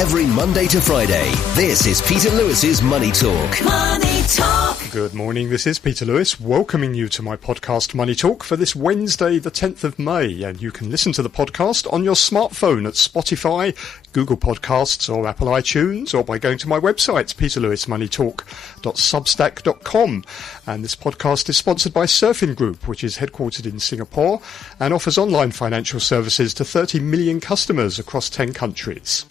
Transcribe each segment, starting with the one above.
Every Monday to Friday, this is Peter Lewis's Money Talk. Money Talk. Good morning, this is Peter Lewis, welcoming you to my podcast Money Talk for this Wednesday, the 10th of May. And you can listen to the podcast on your smartphone at Spotify, Google Podcasts or Apple iTunes, or by going to my website, peterlewismoneytalk.substack.com. And this podcast is sponsored by Surfing Group, which is headquartered in Singapore and offers online financial services to 30 million customers across 10 countries.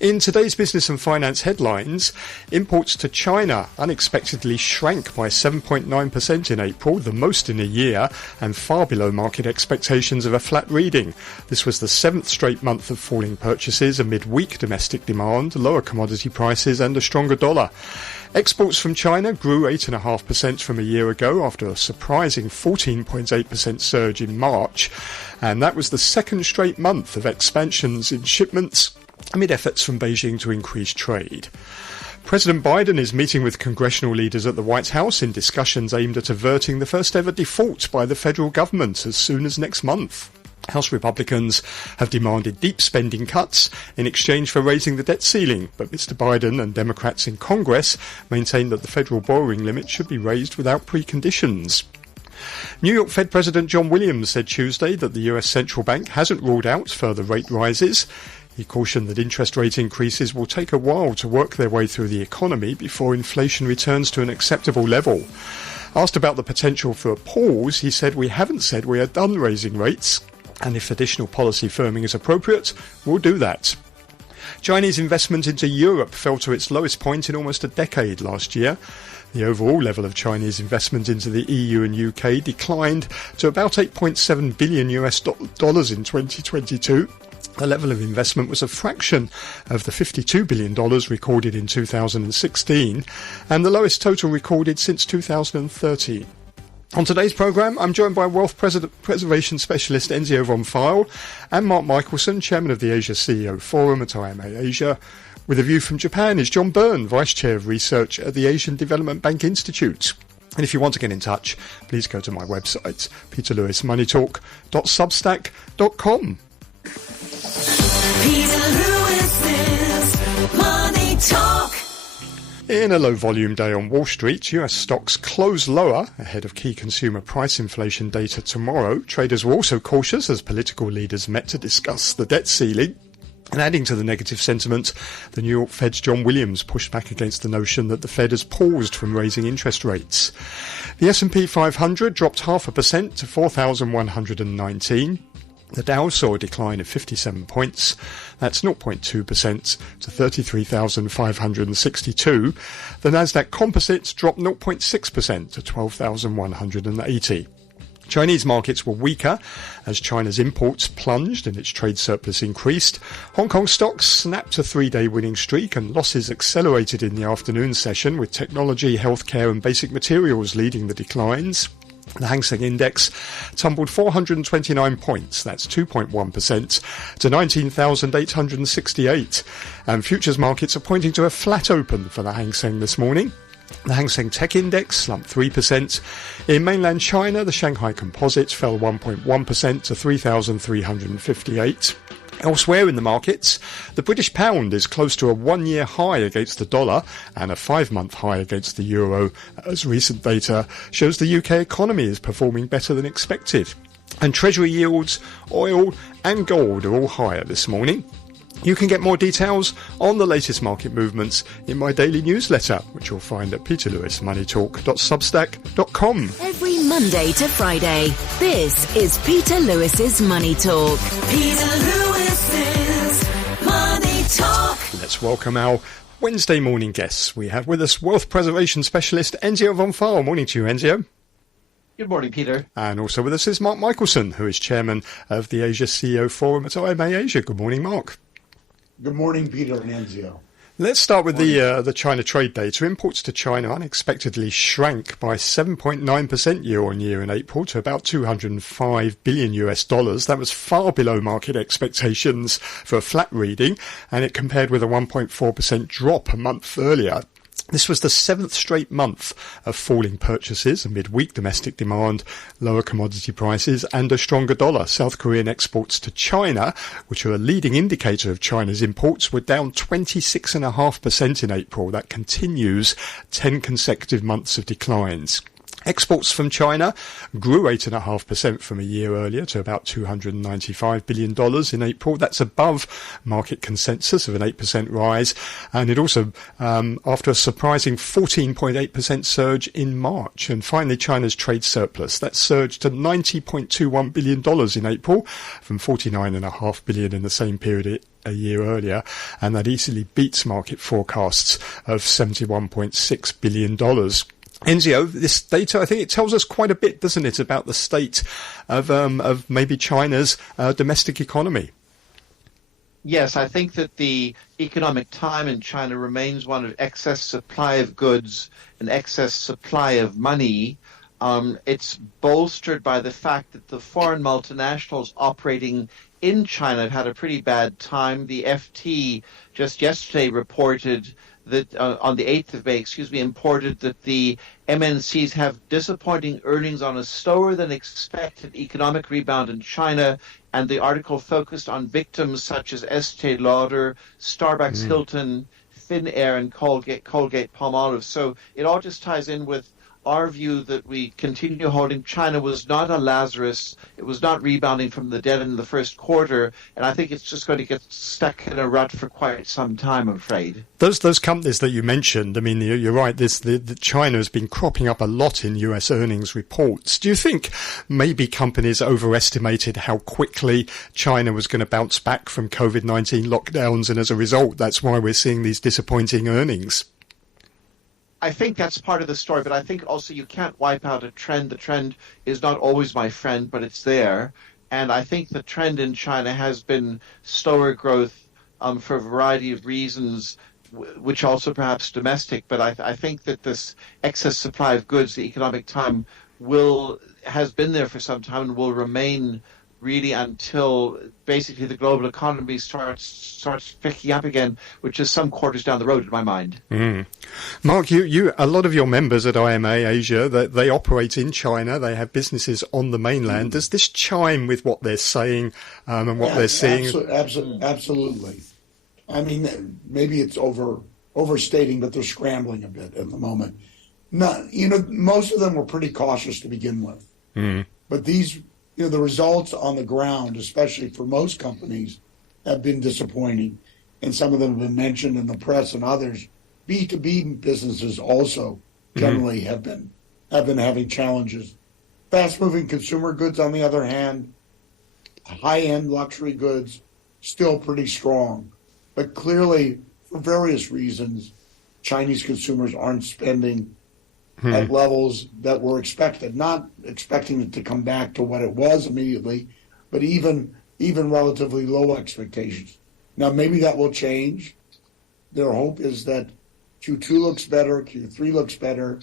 In today's business and finance headlines, imports to China unexpectedly shrank by 7.9% in April, the most in a year, and far below market expectations of a flat reading. This was the 7th straight month of falling purchases amid weak domestic demand, lower commodity prices and a stronger dollar. Exports from China grew 8.5% from a year ago after a surprising 14.8% surge in March, and that was the second straight month of expansions in shipments amid efforts from Beijing to increase trade. President Biden is meeting with congressional leaders at the White House in discussions aimed at averting the first ever default by the federal government as soon as next month. House Republicans have demanded deep spending cuts in exchange for raising the debt ceiling, but Mr. Biden and Democrats in Congress maintain that the federal borrowing limit should be raised without preconditions. New York Fed President John Williams said Tuesday that the US Central Bank hasn't ruled out further rate rises. He cautioned that interest rate increases will take a while to work their way through the economy before inflation returns to an acceptable level. Asked about the potential for a pause, he said, "We haven't said we are done raising rates, and if additional policy firming is appropriate, we'll do that." Chinese investment into Europe fell to its lowest point in almost a decade last year. The overall level of Chinese investment into the EU and UK declined to about $8.7 billion US dollars in 2022. The level of investment was a fraction of the $52 billion recorded in 2016 and the lowest total recorded since 2013. On today's programme, I'm joined by Wealth Preservation Specialist Enzio von Pfeil and Mark Michelson, Chairman of the Asia CEO Forum at IMA Asia. With a view from Japan is John Beirne, Vice Chair of Research at the Asian Development Bank Institute. And if you want to get in touch, please go to my website, peterlewismoneytalk.substack.com. Peter Lewis's Money Talk. In a low-volume day on Wall Street, US stocks closed lower ahead of key consumer price inflation data tomorrow. Traders were also cautious as political leaders met to discuss the debt ceiling. And adding to the negative sentiment, the New York Fed's John Williams pushed back against the notion that the Fed has paused from raising interest rates. The S&P 500 dropped 0.5% to 4,119. The Dow saw a decline of 57 points. That's 0.2% to 33,562. The Nasdaq Composite dropped 0.6% to 12,180. Chinese markets were weaker as China's imports plunged and its trade surplus increased. Hong Kong stocks snapped a 3-day winning streak and losses accelerated in the afternoon session with technology, healthcare and basic materials leading the declines. The Hang Seng Index tumbled 429 points, that's 2.1%, to 19,868. And futures markets are pointing to a flat open for the Hang Seng this morning. The Hang Seng Tech Index slumped 3%. In mainland China, the Shanghai Composite fell 1.1% to 3,358. Elsewhere in the markets, the British pound is close to a 1-year high against the dollar and a 5-month high against the euro, as recent data shows the UK economy is performing better than expected. And Treasury yields, oil and gold are all higher this morning. You can get more details on the latest market movements in my daily newsletter, which you'll find at peterlewismoneytalk.substack.com. Every Monday to Friday, this is Peter Lewis's Money Talk. Peter Lewis's Money Talk. Let's welcome our Wednesday morning guests. We have with us Wealth Preservation Specialist Enzio von Pfeil. Morning to you, Enzio. Good morning, Peter. And also with us is Mark Michelson, who is Chairman of the Asia CEO Forum at IMA Asia. Good morning, Mark. Good morning, Peter and Enzio. Let's start with the China trade data. Imports to China unexpectedly shrank by 7.9% year on year in April to about $205 billion US dollars. That was far below market expectations for a flat reading, and it compared with a 1.4% drop a month earlier. This was the seventh straight month of falling purchases amid weak domestic demand, lower commodity prices and a stronger dollar. South Korean exports to China, which are a leading indicator of China's imports, were down 26.5% in April. That continues 10 consecutive months of declines. Exports from China grew 8.5% from a year earlier to about $295 billion in April. That's above market consensus of an 8% rise. And it also, after a surprising 14.8% surge in March. And finally, China's trade surplus, that surged to $90.21 billion in April from $49.5 billion in the same period a year earlier. And that easily beats market forecasts of $71.6 billion. Enzio, this data, I think it tells us quite a bit, doesn't it, about the state of maybe China's domestic economy. Yes, I think that the economic time in China remains one of excess supply of goods and excess supply of money. It's bolstered by the fact that the foreign multinationals operating in China have had a pretty bad time. The FT just yesterday reported that on the 8th of May, imported that the MNCs have disappointing earnings on a slower than expected economic rebound in China, and the article focused on victims such as Estee Lauder, Starbucks, Hilton, Finnair, and Colgate Palmolive. So it all just ties in with our view that we continue holding China was not a Lazarus. It was not rebounding from the dead in the first quarter. And I think it's just going to get stuck in a rut for quite some time, I'm afraid. Those companies that you mentioned, I mean, you're right, the China has been cropping up a lot in US earnings reports. Do you think maybe companies overestimated how quickly China was going to bounce back from COVID-19 lockdowns, and as a result, that's why we're seeing these disappointing earnings? I think that's part of the story, but I think also you can't wipe out a trend. The trend is not always my friend, but it's there. And I think the trend in China has been slower growth for a variety of reasons, which also perhaps domestic. But I think that this excess supply of goods, the economic time, has been there for some time and will remain really until basically the global economy starts picking up again, which is some quarters down the road in my mind. Mark, you a lot of your members at IMA Asia, they operate in China, they have businesses on the mainland. Does this chime with what they're saying and what they're seeing? Absolutely. I mean, maybe it's overstating, but they're scrambling a bit at the moment. Most of them were pretty cautious to begin with. But these, the results on the ground, especially for most companies, have been disappointing. And some of them have been mentioned in the press, and others. B2B businesses also generally have been having challenges. Fast-moving consumer goods, on the other hand, high-end luxury goods, still pretty strong. But clearly, for various reasons, Chinese consumers aren't spending at levels that were expected. Not expecting it to come back to what it was immediately, but even relatively low expectations. Now, maybe that will change. Their hope is that Q2 looks better, Q3 looks better,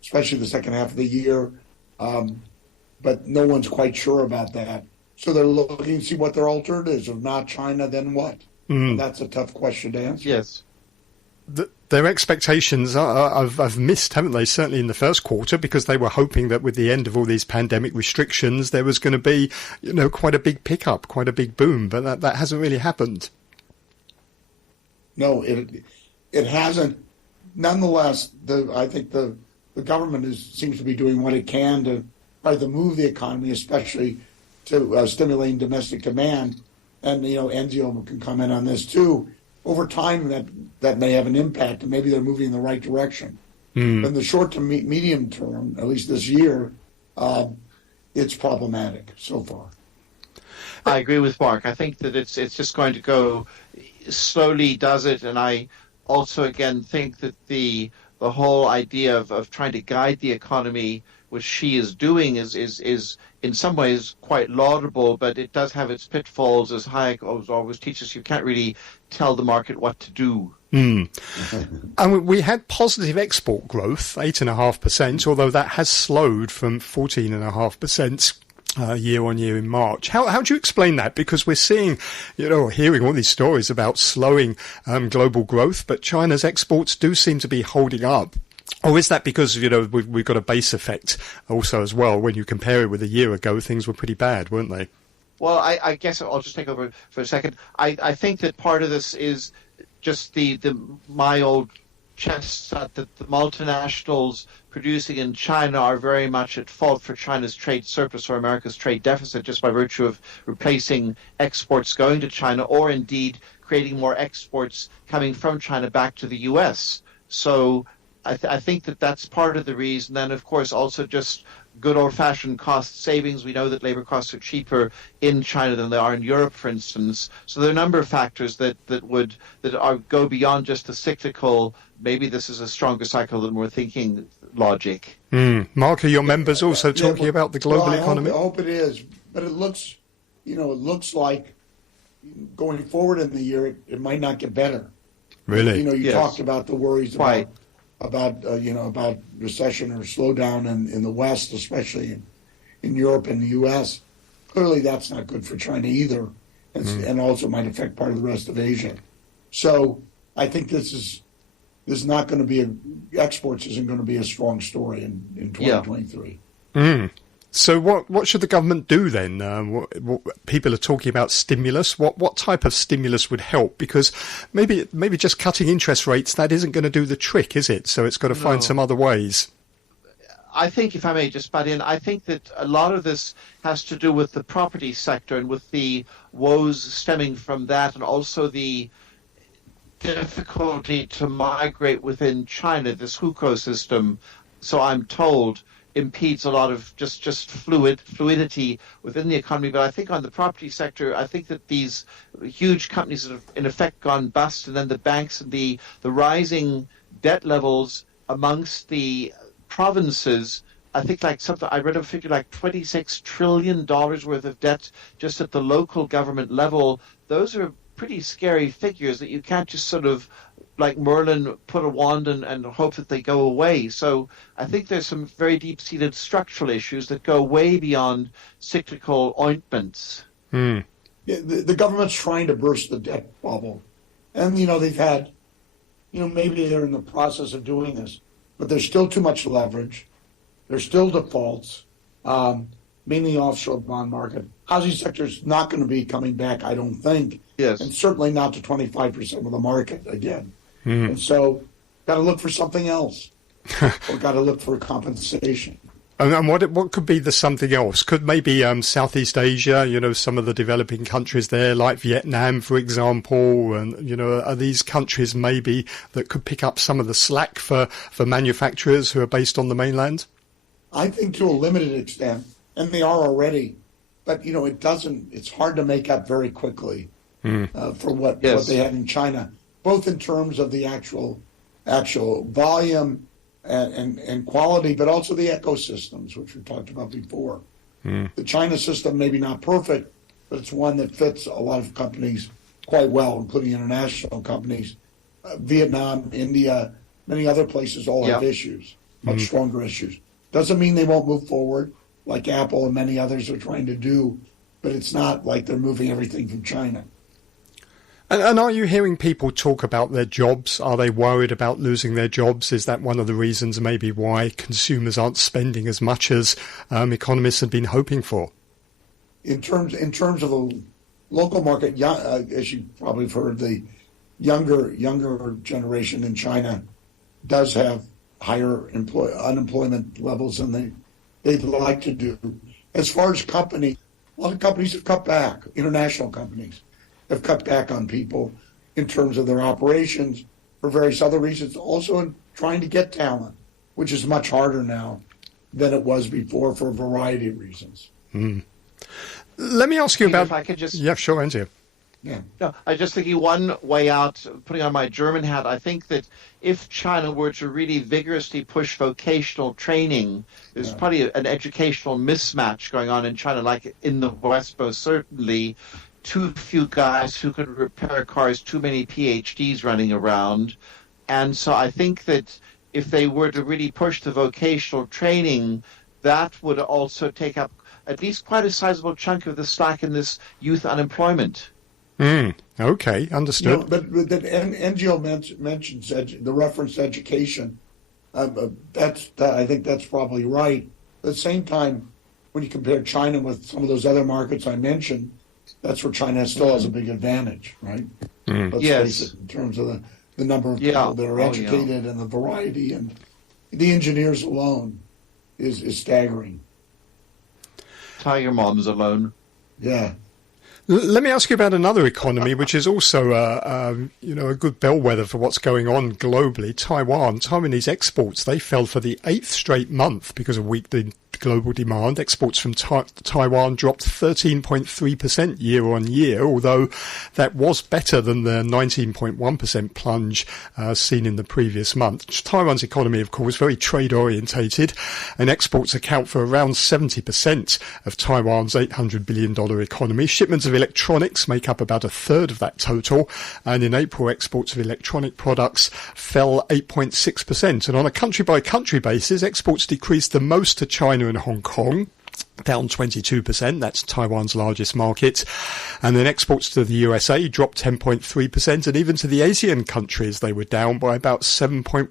especially the second half of the year. But no one's quite sure about that. So they're looking to see what their alternatives. If not China, then what? That's a tough question to answer. Yes. Their expectations have missed, haven't they? Certainly in the first quarter, because they were hoping that with the end of all these pandemic restrictions, there was going to be, quite a big pickup, quite a big boom. But that hasn't really happened. No, it hasn't. Nonetheless, I think the government seems to be doing what it can to try to move the economy, especially to stimulating domestic demand. And Enzio can comment on this too. Over time, that may have an impact, and maybe they're moving in the right direction. In the short to medium term, at least this year, it's problematic so far. I agree with Mark. I think that it's just going to go slowly, does it? And I also, again, think that the whole idea of trying to guide the economy, which she is doing, is in some ways quite laudable, but it does have its pitfalls. As Hayek always teaches, you can't really tell the market what to do. And we had positive export growth, 8.5%, although that has slowed from 14.5% year on year in March. How do you explain that? Because we're seeing, hearing all these stories about slowing global growth, but China's exports do seem to be holding up. Or is that because, we've got a base effect also as well? When you compare it with a year ago, things were pretty bad, weren't they? Well, I guess I'll just take over for a second. I think that part of this is just my old chestnut that the multinationals producing in China are very much at fault for China's trade surplus or America's trade deficit just by virtue of replacing exports going to China or indeed creating more exports coming from China back to the U.S. So I think that that's part of the reason. And of course, also just good old-fashioned cost savings. We know that labor costs are cheaper in China than they are in Europe, for instance. So there are a number of factors that go beyond just the cyclical. Maybe this is a stronger cycle than we're thinking logic. Mark, are your members also talking about the global economy? I hope it is, but it looks like going forward in the year, it might not get better. Really? You talked about the worries about recession or slowdown in the West, especially in Europe and the U.S. Clearly, that's not good for China either, and also might affect part of the rest of Asia. So I think this is not going to be exports isn't going to be a strong story in 2023. So what should the government do then? What people are talking about stimulus. What type of stimulus would help? Because maybe just cutting interest rates, that isn't going to do the trick, is it? So it's got to find some other ways. I think, if I may just butt in, I think that a lot of this has to do with the property sector and with the woes stemming from that, and also the difficulty to migrate within China. This hukou system, so I'm told, impedes a lot of just fluidity within the economy. But I think on the property sector, I think that these huge companies that have in effect gone bust, and then the banks and the rising debt levels amongst the provinces, I think I read a figure like $26 trillion worth of debt just at the local government level. Those are pretty scary figures that you can't just sort of like Merlin put a wand and hope that they go away. So I think there's some very deep-seated structural issues that go way beyond cyclical ointments. Yeah, the government's trying to burst the debt bubble. And, they've had, maybe they're in the process of doing this, but there's still too much leverage. There's still defaults, mainly offshore bond market. Housing sector is not going to be coming back, I don't think. Yes. And certainly not to 25% of the market again. And so, got to look for something else, or got to look for compensation. And what could be the something else? Could maybe Southeast Asia, some of the developing countries there, like Vietnam, for example, and are these countries maybe that could pick up some of the slack for manufacturers who are based on the mainland? I think to a limited extent, and they are already, but it's hard to make up very quickly for what they have in China, both in terms of the actual volume and quality, but also the ecosystems, which we talked about before. The China system maybe not perfect, but it's one that fits a lot of companies quite well, including international companies. Vietnam, India, many other places all have issues, much stronger issues. Doesn't mean they won't move forward, like Apple and many others are trying to do, but it's not like they're moving everything from China. And are you hearing people talk about their jobs? Are they worried about losing their jobs? Is that one of the reasons maybe why consumers aren't spending as much as economists have been hoping for? In terms of the local market, as you probably have heard, the younger generation in China does have higher unemployment levels than they'd like to do. As far as companies, a lot of companies have cut back. International companies have cut back on people in terms of their operations for various other reasons, also in trying to get talent, which is much harder now than it was before for a variety of reasons. Let me ask you about... If I could just... Yeah, sure, Enzio. Yeah. No, I was just thinking one way out, putting on my German hat, I think that if China were to really vigorously push vocational training, there's probably an educational mismatch going on in China, like in the West, most certainly. Too few guys who could repair cars, too many PhDs running around. And so I think that if they were to really push the vocational training, that would also take up at least quite a sizable chunk of the slack in this youth unemployment. Okay, understood. But Enzio mentions the reference to education. I think that's probably right. At the same time, when you compare China with some of those other markets I mentioned, that's where China still has a big advantage, right? Let's face it, in terms of the number of people that are educated and the variety, and the engineers alone is staggering. Tiger moms alone. Yeah. Let me ask you about another economy, which is also a good bellwether for what's going on globally. Taiwanese exports, they fell for the 8th straight month because of weak global demand. Exports from Taiwan dropped 13.3% year on year, although that was better than the 19.1% plunge seen in the previous month. Taiwan's economy, of course, very trade orientated, and exports account for around 70% of Taiwan's $800 billion economy. Shipments of electronics make up about a third of that total, and in April, exports of electronic products fell 8.6%. And on a country-by-country basis, exports decreased the most to China and Hong Kong, down 22%. That's Taiwan's largest market. And then exports to the USA dropped 10.3%, and even to the Asian countries, they were down by about 7.1%.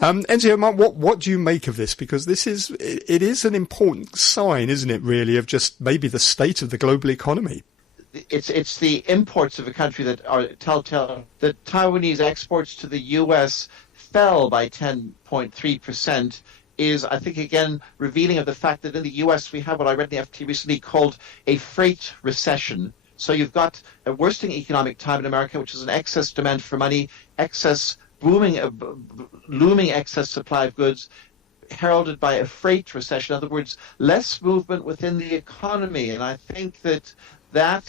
Enzio, what do you make of this? Because it is an important sign, isn't it, really, of just maybe the state of the global economy. It's the imports of a country that are telltale. The Taiwanese exports to the U.S. fell by 10.3%. Is, I think, again, revealing of the fact that in the U.S. we have what I read in the FT recently called a freight recession. So you've got a worsening economic time in America, which is an excess demand for money, looming excess supply of goods, heralded by a freight recession. In other words, less movement within the economy. And I think that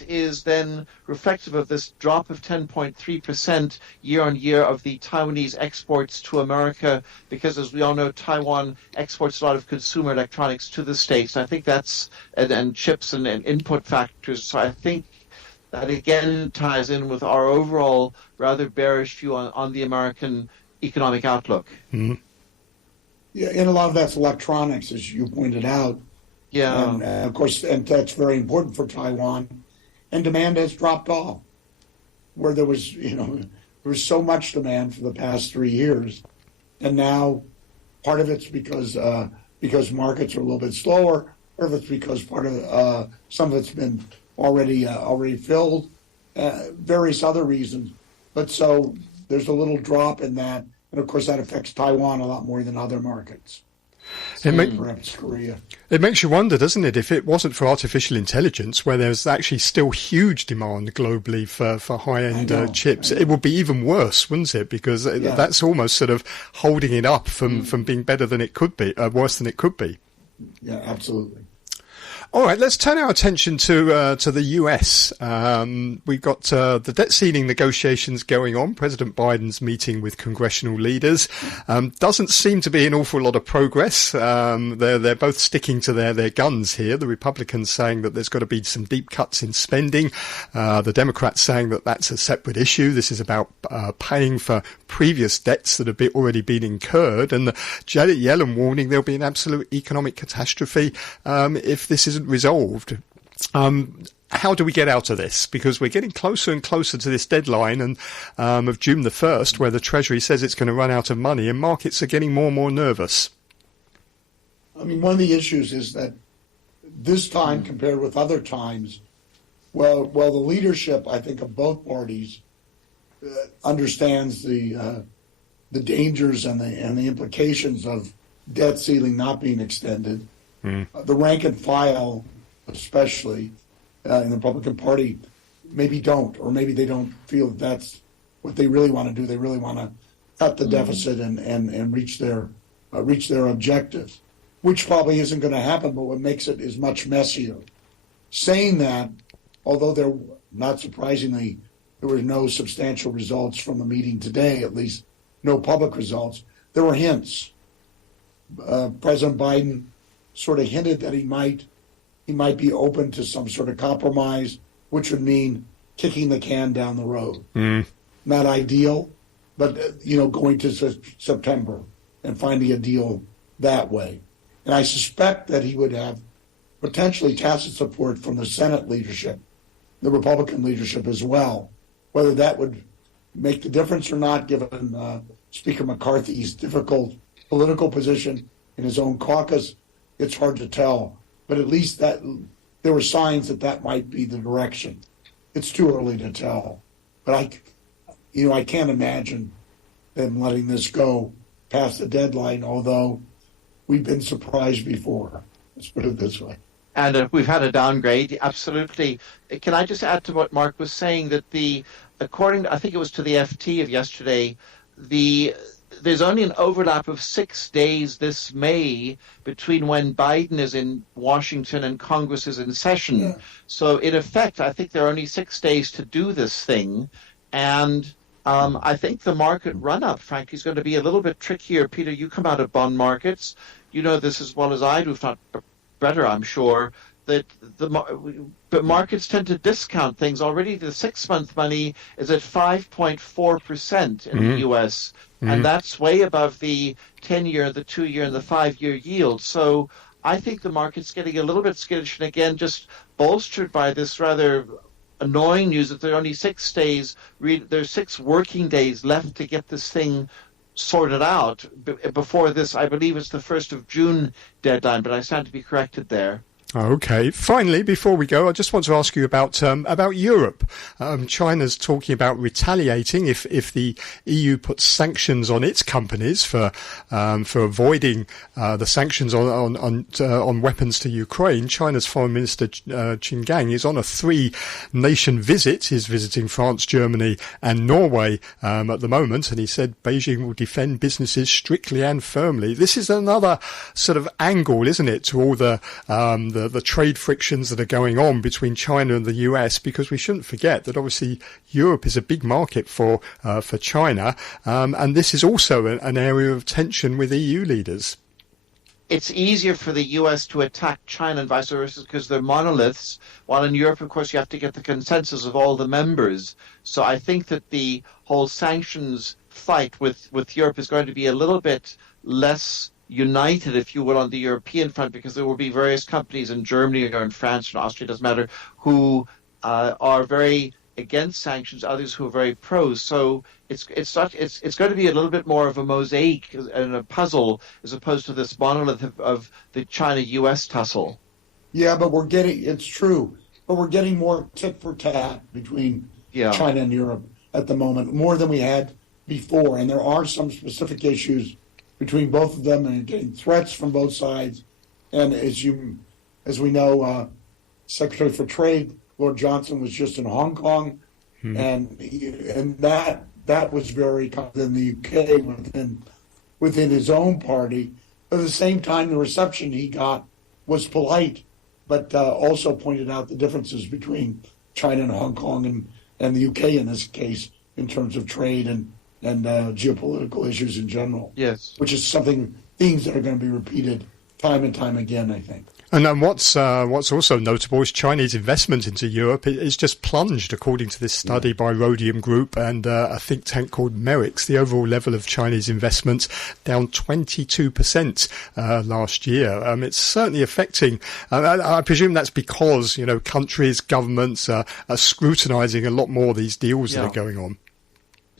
is then reflective of this drop of 10.3% year on year of the Taiwanese exports to America, because as we all know, Taiwan exports a lot of consumer electronics to the States. I think that's, and chips and input factors. So I think that again ties in with our overall rather bearish view on the American economic outlook. Mm-hmm. Yeah, and a lot of that's electronics, as you pointed out. Yeah. And, of course, and that's very important for Taiwan. And demand has dropped off, where there was so much demand for the past 3 years. And now part of it's because markets are a little bit slower, or if it's because some of it's been already filled, various other reasons. But so there's a little drop in that. And, of course, that affects Taiwan a lot more than other markets. Perhaps Korea. It makes you wonder, doesn't it, if it wasn't for artificial intelligence, where there's actually still huge demand globally for high-end chips, it would be even worse, wouldn't it? Because that's almost sort of holding it up from being better than it could be, worse than it could be. Yeah, absolutely. All right, let's turn our attention to the US. We've got the debt ceiling negotiations going on. President Biden's meeting with congressional leaders. Doesn't seem to be an awful lot of progress. They're both sticking to their guns here. The Republicans saying that there's got to be some deep cuts in spending. The Democrats saying that that's a separate issue. This is about paying for previous debts that have already been incurred. And Janet Yellen warning there'll be an absolute economic catastrophe if this isn't resolved. How do we get out of this? Because we're getting closer and closer to this deadline of June the 1st, where the Treasury says it's going to run out of money, and markets are getting more and more nervous. I mean, one of the issues is that this time, compared with other times, well, the leadership, I think, of both parties understands the dangers and the implications of debt ceiling not being extended. The rank and file, especially in the Republican Party, maybe don't, or maybe they don't feel that's what they really want to do. They really want to cut the deficit and reach their objectives, which probably isn't going to happen. But what makes it is much messier. Saying that, although not surprisingly, there were no substantial results from the meeting today, at least no public results, there were hints. President Biden sort of hinted that he might be open to some sort of compromise, which would mean kicking the can down the road. Not ideal, but going to September and finding a deal that way. And I suspect that he would have potentially tacit support from the Senate leadership, the Republican leadership as well. Whether that would make the difference or not, given Speaker McCarthy's difficult political position in his own caucus, it's hard to tell. But at least that there were signs that might be the direction. It's too early to tell. But I can't imagine them letting this go past the deadline, although we've been surprised before. Let's put it this way. And we've had a downgrade, absolutely. Can I just add to what Mark was saying, that according to, I think it was to the FT of yesterday, there's only an overlap of 6 days this May between when Biden is in Washington and Congress is in session. Yeah. So in effect, I think there are only 6 days to do this thing. And I think the market run-up, frankly, is going to be a little bit trickier. Peter, you come out of bond markets. You know this as well as I do, if not better, I'm sure, that but markets tend to discount things. Already the 6-month money is at 5.4% in the U.S., and that's way above the 10-year, the 2-year, and the 5-year yield. So I think the market's getting a little bit skittish, and again, just bolstered by this rather annoying news that there are only 6 days, there's 6 working days left to get this thing sorted out before this. I believe it's the 1st of June deadline, but I stand to be corrected there. Okay. Finally, before we go, I just want to ask you about Europe. China's talking about retaliating if the EU puts sanctions on its companies for avoiding the sanctions on weapons to Ukraine. China's Foreign Minister Qin Gang is on a 3-nation visit. He's visiting France, Germany, and Norway at the moment, and he said Beijing will defend businesses strictly and firmly. This is another sort of angle, isn't it, to all the trade frictions that are going on between China and the US, because we shouldn't forget that obviously Europe is a big market for China, and this is also an area of tension with EU leaders. It's easier for the US to attack China and vice versa because they're monoliths, while in Europe, of course, you have to get the consensus of all the members. So I think that the whole sanctions fight with Europe is going to be a little bit less united, if you will, on the European front, because there will be various companies in Germany or in France or Austria, doesn't matter, who are very against sanctions, others who are very pro. So it's going to be a little bit more of a mosaic and a puzzle as opposed to this monolith of the China-US tussle. Yeah, but it's true, but we're getting more tit for tat between China and Europe at the moment, more than we had before. And there are some specific issues between both of them, and getting threats from both sides. And as we know, Secretary for Trade Lord Johnson was just in Hong Kong, and that was very in the UK within his own party. But at the same time, the reception he got was polite, but also pointed out the differences between China and Hong Kong and the UK in this case in terms of trade and geopolitical issues in general. Yes, which is themes that are going to be repeated time and time again, I think. And then what's also notable is Chinese investment into Europe is just plunged, according to this study by Rhodium Group and a think tank called Merix. The overall level of Chinese investment down 22% last year. It's certainly affecting. I presume that's because countries, governments are scrutinising a lot more these deals that are going on.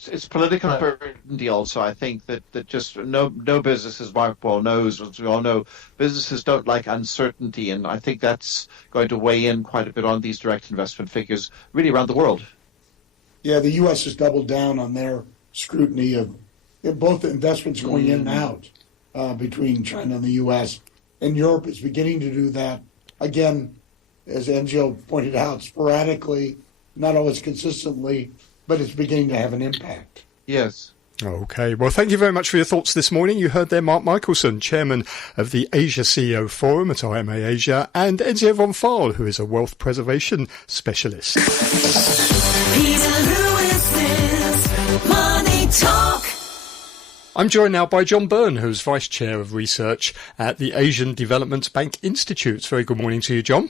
It's political uncertainty also. I think that just no business, as Mark Ball knows, as we all know, businesses don't like uncertainty, and I think that's going to weigh in quite a bit on these direct investment figures really around the world. Yeah, the U.S. has doubled down on their scrutiny of both the investments going in and out between China and the U.S., and Europe is beginning to do that, again, as Enzio pointed out, sporadically, not always consistently, but it's beginning to have an impact. Yes. Okay. Well, thank you very much for your thoughts this morning. You heard there Mark Michelson, chairman of the Asia CEO Forum at IMA Asia, and Enzio von Pfeil, who is a wealth preservation specialist. Peter Lewis's Money Talk. I'm joined now by John Beirne, who's Vice Chair of Research at the Asian Development Bank Institute. Very good morning to you, John.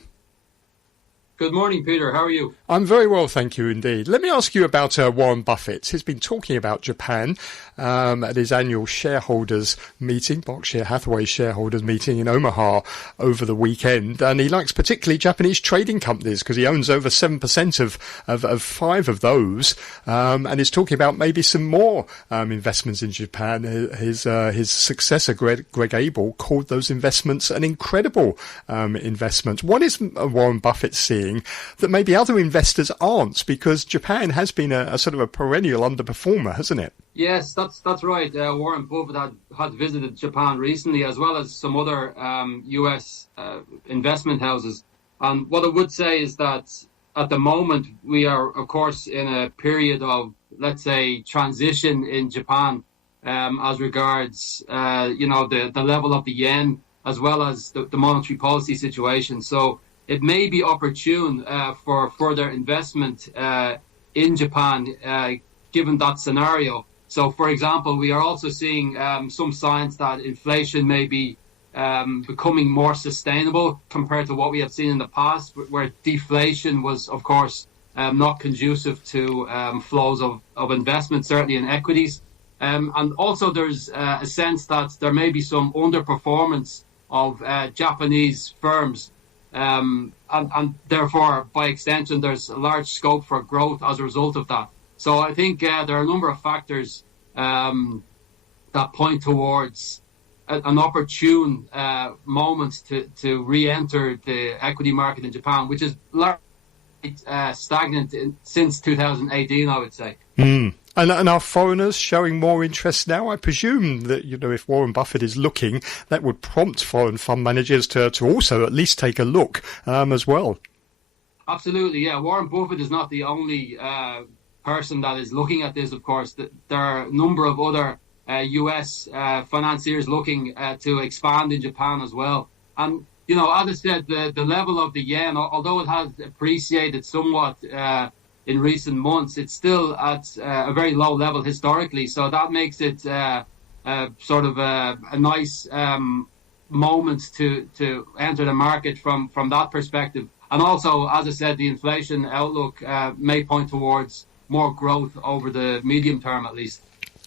Good morning, Peter. How are you? I'm very well, thank you indeed. Let me ask you about Warren Buffett. He's been talking about Japan at his annual shareholders meeting, Berkshire Hathaway shareholders meeting in Omaha over the weekend. And he likes particularly Japanese trading companies because he owns over 7% of 5 of those. And he's talking about maybe some more investments in Japan. His successor, Greg Abel, called those investments an incredible investment. What is Warren Buffett seeing that maybe other investors aren't, because Japan has been a sort of a perennial underperformer, hasn't it? Yes, that's right. Warren Buffett had visited Japan recently, as well as some other US investment houses. And what I would say is that at the moment we are, of course, in a period of, let's say, transition in Japan as regards, the level of the yen, as well as the monetary policy situation. So it may be opportune for further investment in Japan, given that scenario. So, for example, we are also seeing some signs that inflation may be becoming more sustainable compared to what we have seen in the past, where deflation was, of course, not conducive to flows of investment, certainly in equities. And also there's a sense that there may be some underperformance of Japanese firms. And therefore, by extension, there's a large scope for growth as a result of that. So I think there are a number of factors that point towards an opportune moment to re-enter the equity market in Japan, which is largely stagnant since 2018, I would say. Mm. And are foreigners showing more interest now? I presume that, if Warren Buffett is looking, that would prompt foreign fund managers to also at least take a look as well. Absolutely, yeah. Warren Buffett is not the only person that is looking at this, of course. There are a number of other US financiers looking to expand in Japan as well. And, as I said, the level of the yen, although it has appreciated somewhat in recent months, it's still at a very low level historically. So that makes it sort of a nice moment to enter the market from that perspective. And also, as I said, the inflation outlook may point towards more growth over the medium term, at least.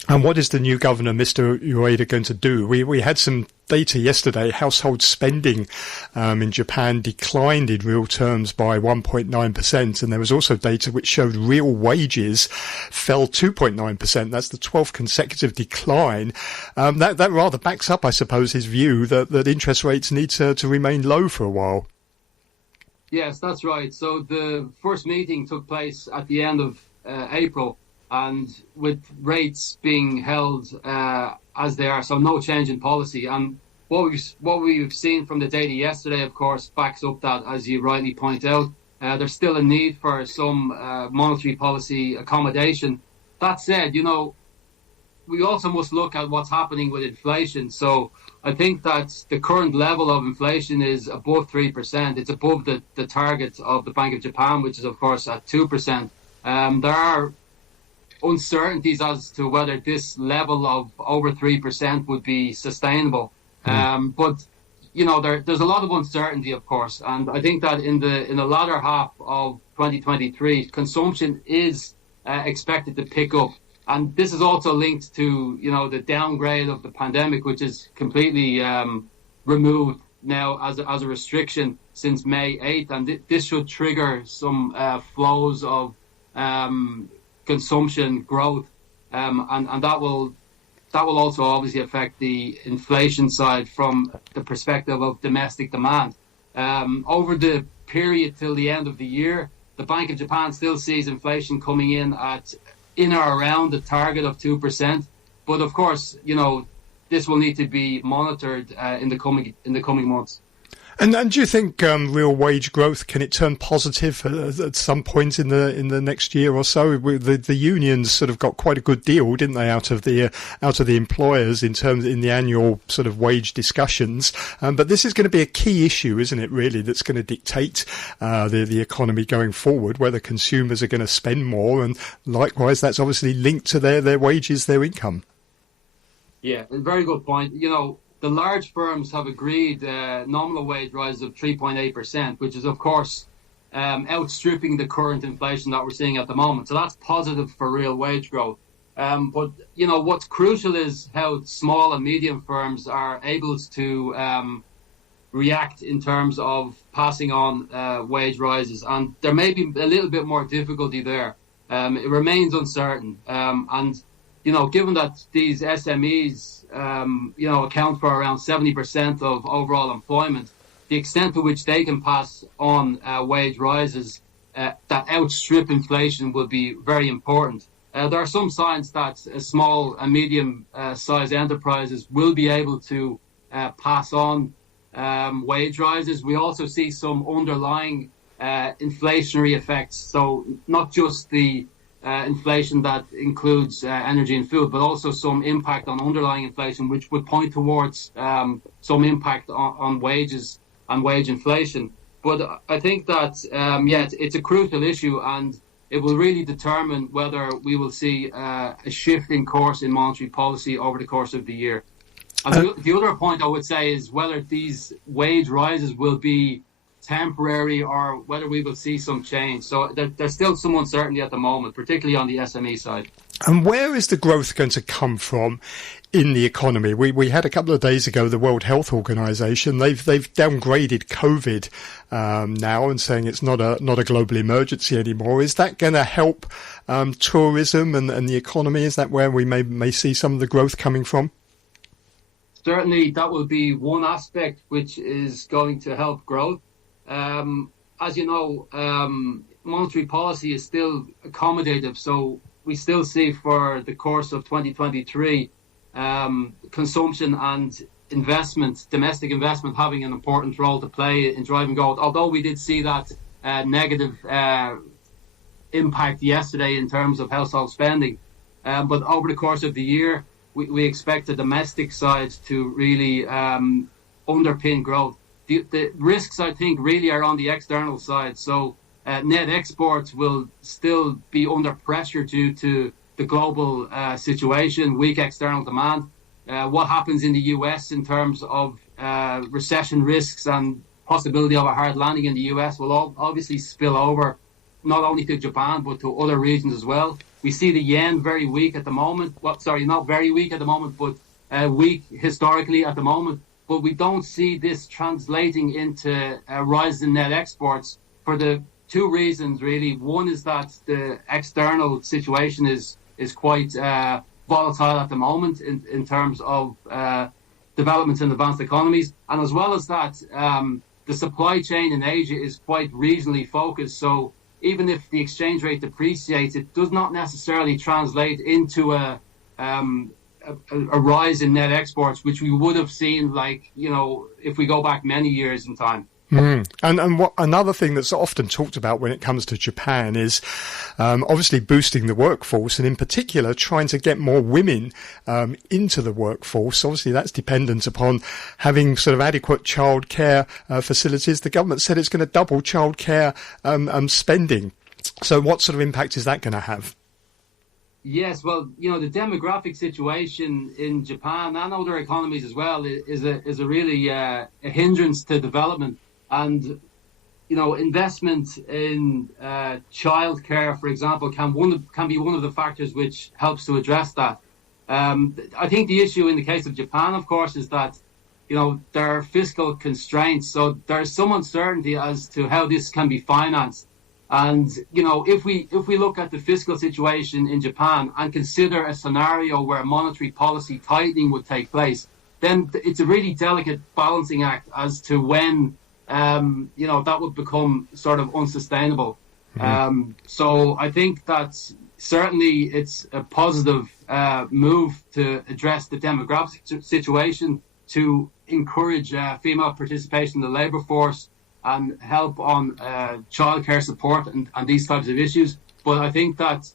And what is the new governor, Mr. Ueda, going to do? We had some data yesterday. Household spending in Japan declined in real terms by 1.9%. And there was also data which showed real wages fell 2.9%. That's the 12th consecutive decline. That rather backs up, I suppose, his view that interest rates need to remain low for a while. Yes, that's right. So the first meeting took place at the end of April. And with rates being held as they are, so no change in policy. And what we've seen from the data yesterday, of course, backs up that, as you rightly point out. There's still a need for some monetary policy accommodation. That said, we also must look at what's happening with inflation. So I think that the current level of inflation is above 3%. It's above the target of the Bank of Japan, which is, of course, at 2%. There are uncertainties as to whether this level of over 3% would be sustainable. But there's a lot of uncertainty, of course, and I think that in the latter half of 2023, consumption is expected to pick up, and this is also linked to the downgrade of the pandemic, which is completely removed now as a restriction since May 8th, and this should trigger some flows of consumption growth, and that will also obviously affect the inflation side from the perspective of domestic demand. Over the period till the end of the year, the Bank of Japan still sees inflation coming in or around the target of 2%. But of course, this will need to be monitored in the coming months. And do you think real wage growth, can it turn positive at some point in the next year or so? The unions sort of got quite a good deal, didn't they, out of the employers in the annual sort of wage discussions. But this is going to be a key issue, isn't it? Really, that's going to dictate the economy going forward, whether consumers are going to spend more, and likewise, that's obviously linked to their wages, their income. Yeah, a very good point. The large firms have agreed nominal wage rise of 3.8%, which is, of course, outstripping the current inflation that we're seeing at the moment. So that's positive for real wage growth. But, what's crucial is how small and medium firms are able to react in terms of passing on wage rises. And there may be a little bit more difficulty there. It remains uncertain. And given that these SMEs, account for around 70% of overall employment, the extent to which they can pass on wage rises that outstrip inflation will be very important. There are some signs that small and medium-sized enterprises will be able to pass on wage rises. We also see some underlying inflationary effects, so not just the inflation that includes energy and food, but also some impact on underlying inflation, which would point towards some impact on wages and wage inflation. But I think that, it's a crucial issue, and it will really determine whether we will see a shift in course in monetary policy over the course of the year. And the other point I would say is whether these wage rises will be temporary or whether we will see some change. So there's still some uncertainty at the moment, particularly on the SME side. And where is the growth going to come from in the economy? We had a couple of days ago the World Health Organization. They've downgraded COVID now and saying it's not a global emergency anymore. Is that going to help tourism and the economy? Is that where we may see some of the growth coming from? Certainly, that will be one aspect which is going to help growth. As you know, monetary policy is still accommodative, so we still see for the course of 2023 consumption and investment, domestic investment, having an important role to play in driving growth. Although we did see that negative impact yesterday in terms of household spending, but over the course of the year, we expect the domestic side to really underpin growth. The risks, I think, really are on the external side. So net exports will still be under pressure due to the global situation, weak external demand. What happens in the US in terms of recession risks and possibility of a hard landing in the US will obviously spill over not only to Japan but to other regions as well. We see the yen very weak at the moment. Not very weak at the moment, but weak historically at the moment. But we don't see this translating into a rise in net exports for the two reasons, really. One is that the external situation is quite volatile at the moment in terms of developments in advanced economies. And as well as that, the supply chain in Asia is quite regionally focused. So even if the exchange rate depreciates, it does not necessarily translate into a rise in net exports, which we would have seen, if we go back many years in time. And what another thing that's often talked about when it comes to Japan is obviously boosting the workforce, and in particular trying to get more women into the workforce. Obviously, that's dependent upon having sort of adequate childcare facilities. The government said it's going to double childcare spending. So what sort of impact is that going to have? Yes, well, the demographic situation in Japan and other economies as well is a really a hindrance to development. And, investment in childcare, for example, can be one of the factors which helps to address that. I think the issue in the case of Japan, of course, is that, there are fiscal constraints. So there's some uncertainty as to how this can be financed. And, if we look at the fiscal situation in Japan and consider a scenario where monetary policy tightening would take place, then it's a really delicate balancing act as to when, that would become sort of unsustainable. Mm-hmm. So I think that certainly it's a positive move to address the demographic situation, to encourage female participation in the labour force and help on childcare support and these types of issues. But I think that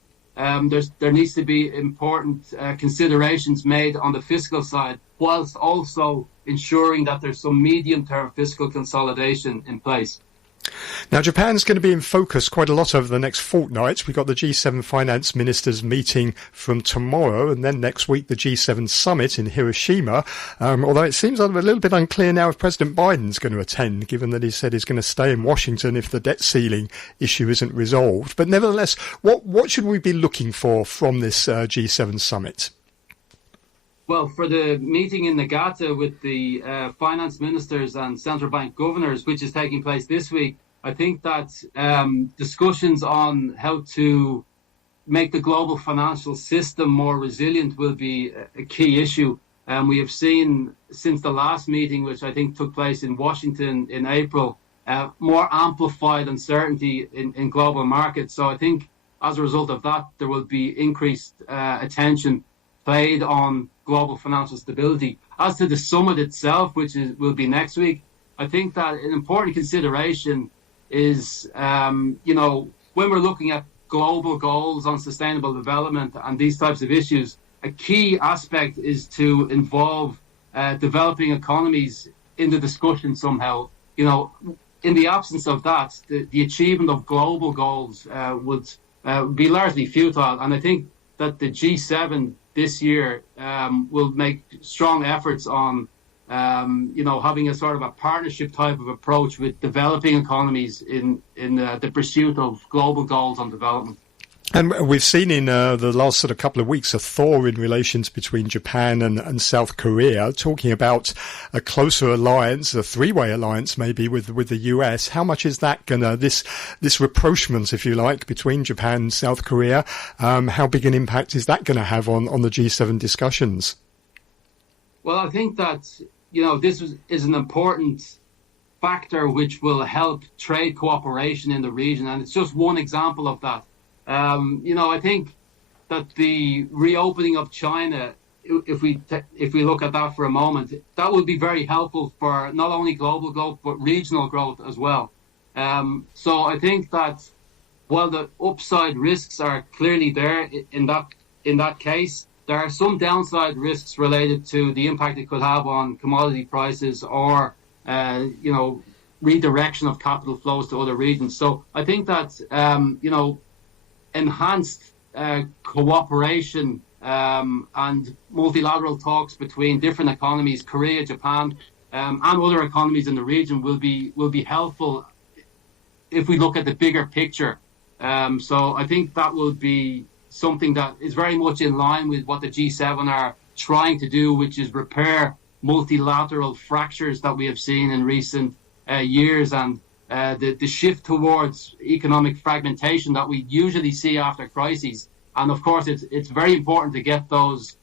there needs to be important considerations made on the fiscal side, whilst also ensuring that there's some medium-term fiscal consolidation in place. Now, Japan's going to be in focus quite a lot over the next fortnight. We've got the G7 finance ministers meeting from tomorrow, and then next week the G7 summit in Hiroshima, although it seems a little bit unclear now if President Biden's going to attend, given that he said he's going to stay in Washington if the debt ceiling issue isn't resolved. But nevertheless, what should we be looking for from this G7 summit? Well, for the meeting in Nagata with the finance ministers and central bank governors, which is taking place this week, I think that discussions on how to make the global financial system more resilient will be a key issue. We have seen since the last meeting, which I think took place in Washington in April, more amplified uncertainty in global markets. So I think as a result of that, there will be increased attention paid on global financial stability. As to the summit itself, which will be next week, I think that an important consideration is, when we're looking at global goals on sustainable development and these types of issues, a key aspect is to involve developing economies in the discussion somehow. In the absence of that, the achievement of global goals would be largely futile. And I think that the G7 this year will make strong efforts on having a sort of a partnership type of approach with developing economies in the pursuit of global goals on development. And we've seen in the last sort of couple of weeks a thaw in relations between Japan and South Korea, talking about a closer alliance, a three-way alliance maybe with the US. How much is that gonna, this rapprochement, if you like, between Japan and South Korea, how big an impact is that going to have on the G7 discussions? Well, I think that, this is an important factor which will help trade cooperation in the region, and it's just one example of that. I think that the reopening of China, if we look at that for a moment, that would be very helpful for not only global growth but regional growth as well. So I think that while the upside risks are clearly there in that case, there are some downside risks related to the impact it could have on commodity prices or redirection of capital flows to other regions. So I think that enhanced cooperation and multilateral talks between different economies, Korea, Japan, and other economies in the region will be helpful if we look at the bigger picture. So I think that will be something that is very much in line with what the G7 are trying to do, which is repair multilateral fractures that we have seen in recent years, and the shift towards economic fragmentation that we usually see after crises. And of course, it's very important to get those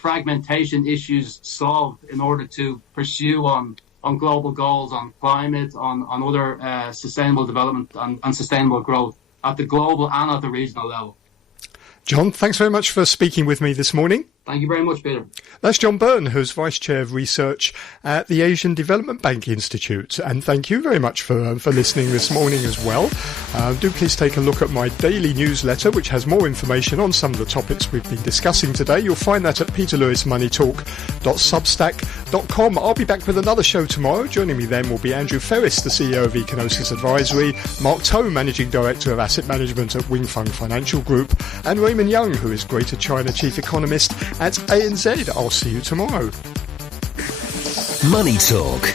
fragmentation issues solved in order to pursue on global goals, on climate, on other sustainable development and sustainable growth at the global and at the regional level. John, thanks very much for speaking with me this morning. Thank you very much, Peter. That's John Beirne, who's Vice Chair of Research at the Asian Development Bank Institute. And thank you very much for listening this morning as well. Do please take a look at my daily newsletter, which has more information on some of the topics we've been discussing today. You'll find that at peterlewismoneytalk.substack.com. I'll be back with another show tomorrow. Joining me then will be Andrew Ferris, the CEO of Econosis Advisory, Mark Toe, Managing Director of Asset Management at Wingfang Financial Group, and Raymond Young, who is Greater China Chief Economist at ANZ. I'll see you tomorrow. Money Talk